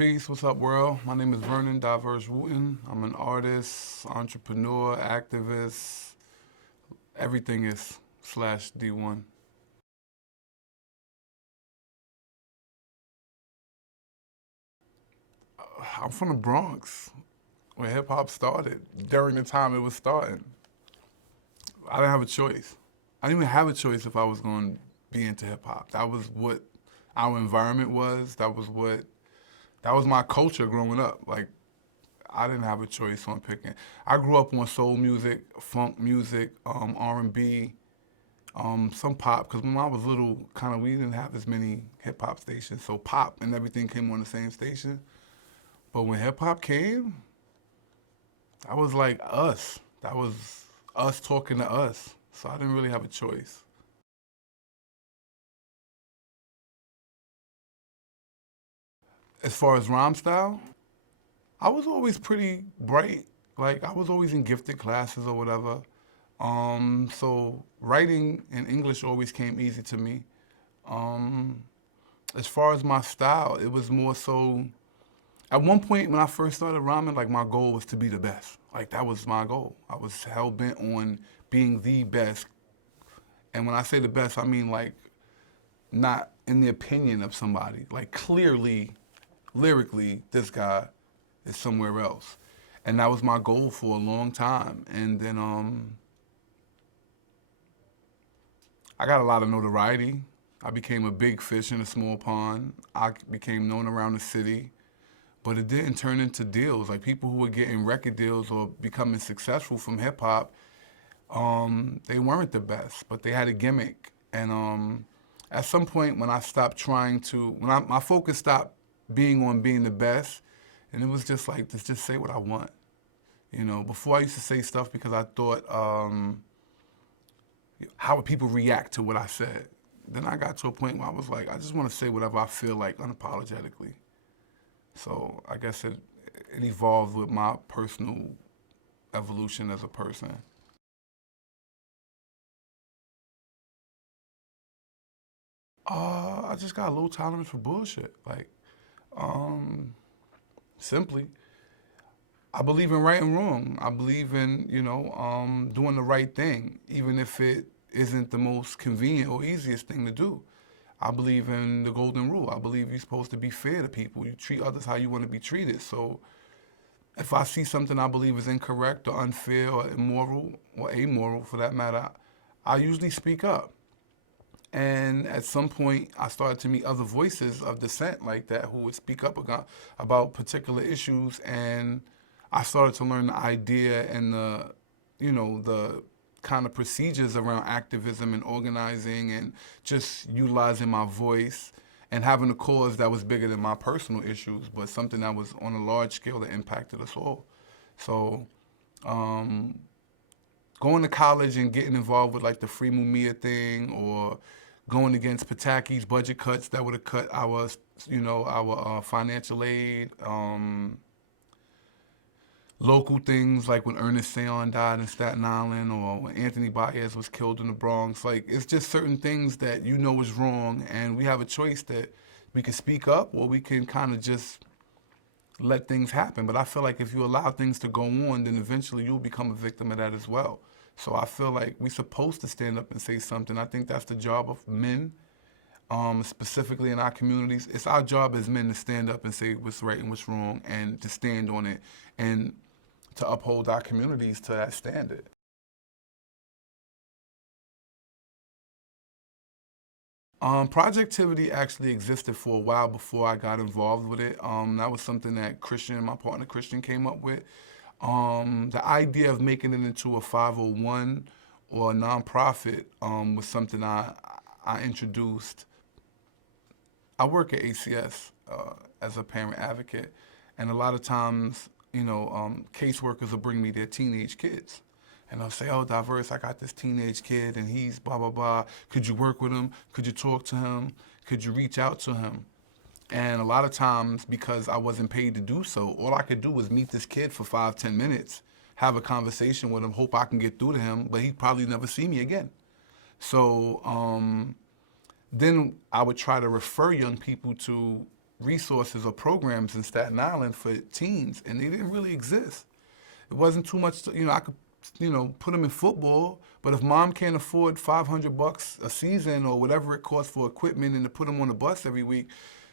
Peace, what's up, world? My name is Vernon Dyverse. I'm an artist, entrepreneur, activist. Everything is slash D1. I'm from the Bronx, where hip hop started. During the time it was starting, I didn't have a choice. I didn't even have a choice if I was going to be into hip hop. That was what our environment was. That was my culture growing up. Like, I didn't have a choice on picking. I grew up on soul music, funk music, R&B, some pop. Because when I was little, we didn't have as many hip hop stations, so pop and everything came on the same station. But when hip hop came, that was like us. That was us talking to us. So I didn't really have a choice. As far as rhyme style, I was always pretty bright. Like, I was always in gifted classes or whatever. So writing in English always came easy to me. Um, as far as my style, it was more so. At one point, when I first started rhyming, like my goal was to be the best. Like that was my goal. I was hell bent on being the best. And when I say the best, I mean like not in the opinion of somebody. Like clearly, lyrically, this guy is somewhere else. And that was my goal for a long time. And then I got a lot of notoriety. I became a big fish in a small pond. I became known around the city, but it didn't turn into deals. Like people who were getting record deals or becoming successful from hip hop, they weren't the best, but they had a gimmick. And at some point, when I stopped trying to, my focus stopped being on being the best, and it was just like, let's just say what I want. You know, before I used to say stuff because I thought, how would people react to what I said? Then I got to a point where I was like, I just want to say whatever I feel like unapologetically. So I guess it evolved with my personal evolution as a person. I just got a low tolerance for bullshit. Like, um, simply, I believe in right and wrong. I believe in, doing the right thing, even if it isn't the most convenient or easiest thing to do. I believe in the golden rule. I believe you're supposed to be fair to people. You treat others how you want to be treated. So if I see something I believe is incorrect or unfair or immoral or amoral for that matter, I usually speak up. And at some point, I started to meet other voices of dissent like that who would speak up about particular issues. And I started to learn the idea and the kind of procedures around activism and organizing and just utilizing my voice and having a cause that was bigger than my personal issues, but something that was on a large scale that impacted us all. So, um, going to college and getting involved with like the Free Mumia thing or going against Pataki's budget cuts that would have cut our financial aid. Local things like when Ernest Sion died in Staten Island or when Anthony Baez was killed in the Bronx. Like, it's just certain things that you know is wrong, and we have a choice that we can speak up or we can kind of just let things happen. But I feel like if you allow things to go on, then eventually you'll become a victim of that as well. So I feel like we're supposed to stand up and say something. I think that's the job of men, specifically in our communities. It's our job as men to stand up and say what's right and what's wrong and to stand on it and to uphold our communities to that standard. Projectivity actually existed for a while before I got involved with it. That was something that Christian, my partner Christian, came up with. The idea of making it into a 501 or a nonprofit was something I introduced. I work at ACS as a parent advocate, and a lot of times, caseworkers will bring me their teenage kids. And they'll say, oh, Dyverse, I got this teenage kid and he's blah, blah, blah. Could you work with him? Could you talk to him? Could you reach out to him? And a lot of times, because I wasn't paid to do so, all I could do was meet this kid for 5, 10 minutes, have a conversation with him, hope I can get through to him, but he'd probably never see me again. So then I would try to refer young people to resources or programs in Staten Island for teens, and they didn't really exist. It wasn't too much, I could, put them in football, but if mom can't afford $500 a season or whatever it costs for equipment and to put them on the bus every week,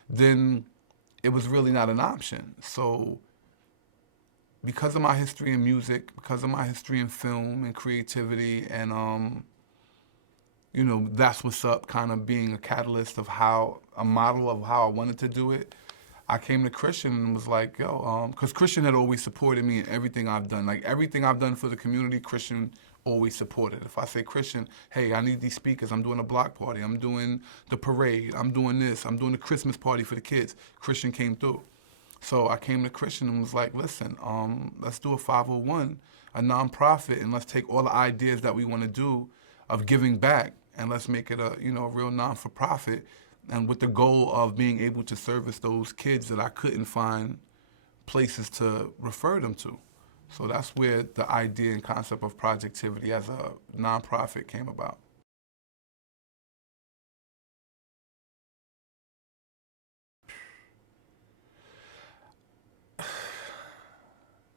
then it was really not an option. So because of my history in music, because of my history in film and creativity, and that's what's up, kind of being a catalyst of a model of how I wanted to do it, I came to Christian and was like, yo, because Christian had always supported me in everything I've done. Like everything I've done for the community, Christian always supported. If I say, Christian, hey, I need these speakers, I'm doing a block party, I'm doing the parade, I'm doing this, I'm doing the Christmas party for the kids, Christian came through. So I came to Christian and was like, listen, let's do a 501, a nonprofit, and let's take all the ideas that we want to do of giving back, and let's make it a real non-for-profit, and with the goal of being able to service those kids that I couldn't find places to refer them to. So that's where the idea and concept of Projectivity as a nonprofit came about.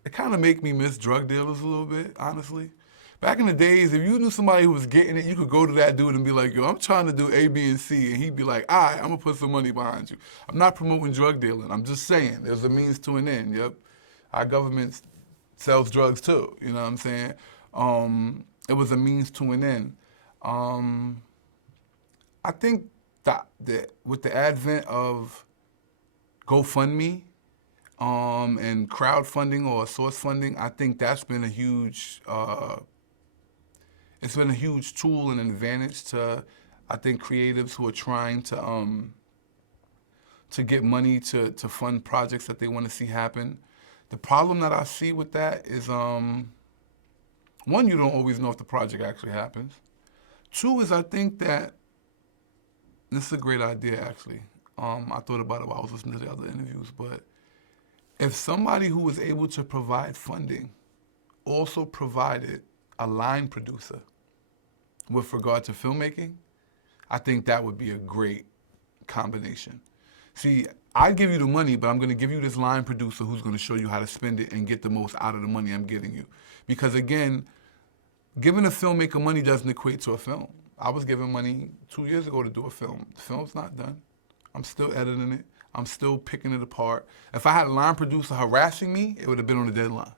It kind of make me miss drug dealers a little bit, honestly. Back in the days, if you knew somebody who was getting it, you could go to that dude and be like, yo, I'm trying to do A, B, and C. And he'd be like, all right, I'm going to put some money behind you. I'm not promoting drug dealing. I'm just saying there's a means to an end. Yep. Our government sells drugs too. You know what I'm saying? It was a means to an end. I think that with the advent of GoFundMe, and crowdfunding or source funding, I think that's been a huge, it's been a huge tool and advantage to, I think, creatives who are trying to get money to fund projects that they want to see happen. The problem that I see with that is, one, you don't always know if the project actually happens. Two is I think that, this is a great idea actually. I thought about it while I was listening to the other interviews, but if somebody who was able to provide funding also provided a line producer with regard to filmmaking, I think that would be a great combination. See, I give you the money, but I'm going to give you this line producer who's going to show you how to spend it and get the most out of the money I'm getting you. Because again, giving a filmmaker money doesn't equate to a film. I was given money 2 years ago to do a film. The film's not done. I'm still editing it. I'm still picking it apart. If I had a line producer harassing me, it would have been on the deadline.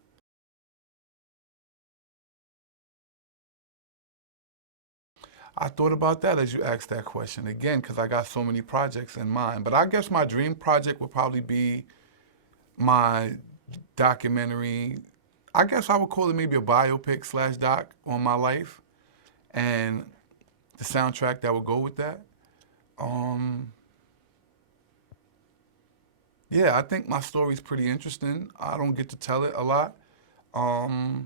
I thought about that as you asked that question, again, because I got so many projects in mind. But I guess my dream project would probably be my documentary. I guess I would call it maybe a biopic / doc on my life and the soundtrack that would go with that. Yeah, I think my story's pretty interesting. I don't get to tell it a lot. I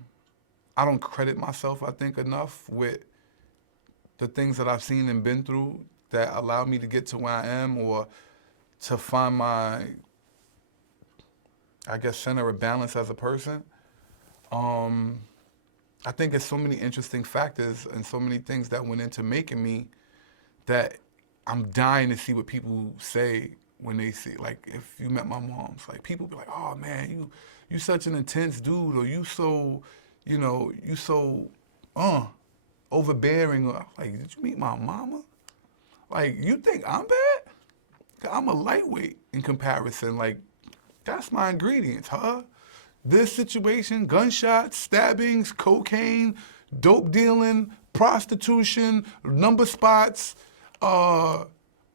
don't credit myself, I think, enough with the things that I've seen and been through that allowed me to get to where I am, or to find my, I guess, center of balance as a person. I think there's so many interesting factors and so many things that went into making me that I'm dying to see what people say when they see, like, if you met my mom's, like, people be like, oh man, you such an intense dude, or you so, you so, overbearing. Or, like, did you meet my mama? Like, you think I'm bad? 'Cause I'm a lightweight in comparison. Like, that's my ingredients, huh? This situation, gunshots, stabbings, cocaine, dope dealing, prostitution, number spots,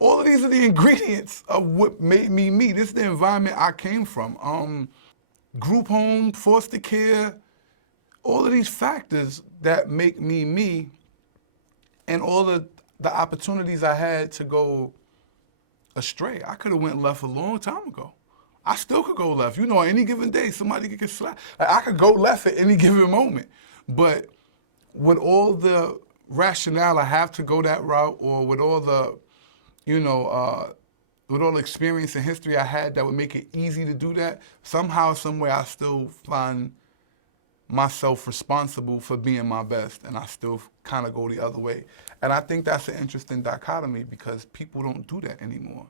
all of these are the ingredients of what made me me. This is the environment I came from. Group home, foster care, all of these factors that make me me, and all of the opportunities I had to go astray. I could have went left a long time ago. I still could go left. Any given day, somebody could get slapped. Like, I could go left at any given moment. But with all the rationale I have to go that route, or with all the with all the experience and history I had that would make it easy to do that, somehow, somewhere, I still find myself responsible for being my best, and I still kind of go the other way. And I think that's an interesting dichotomy, because people don't do that anymore.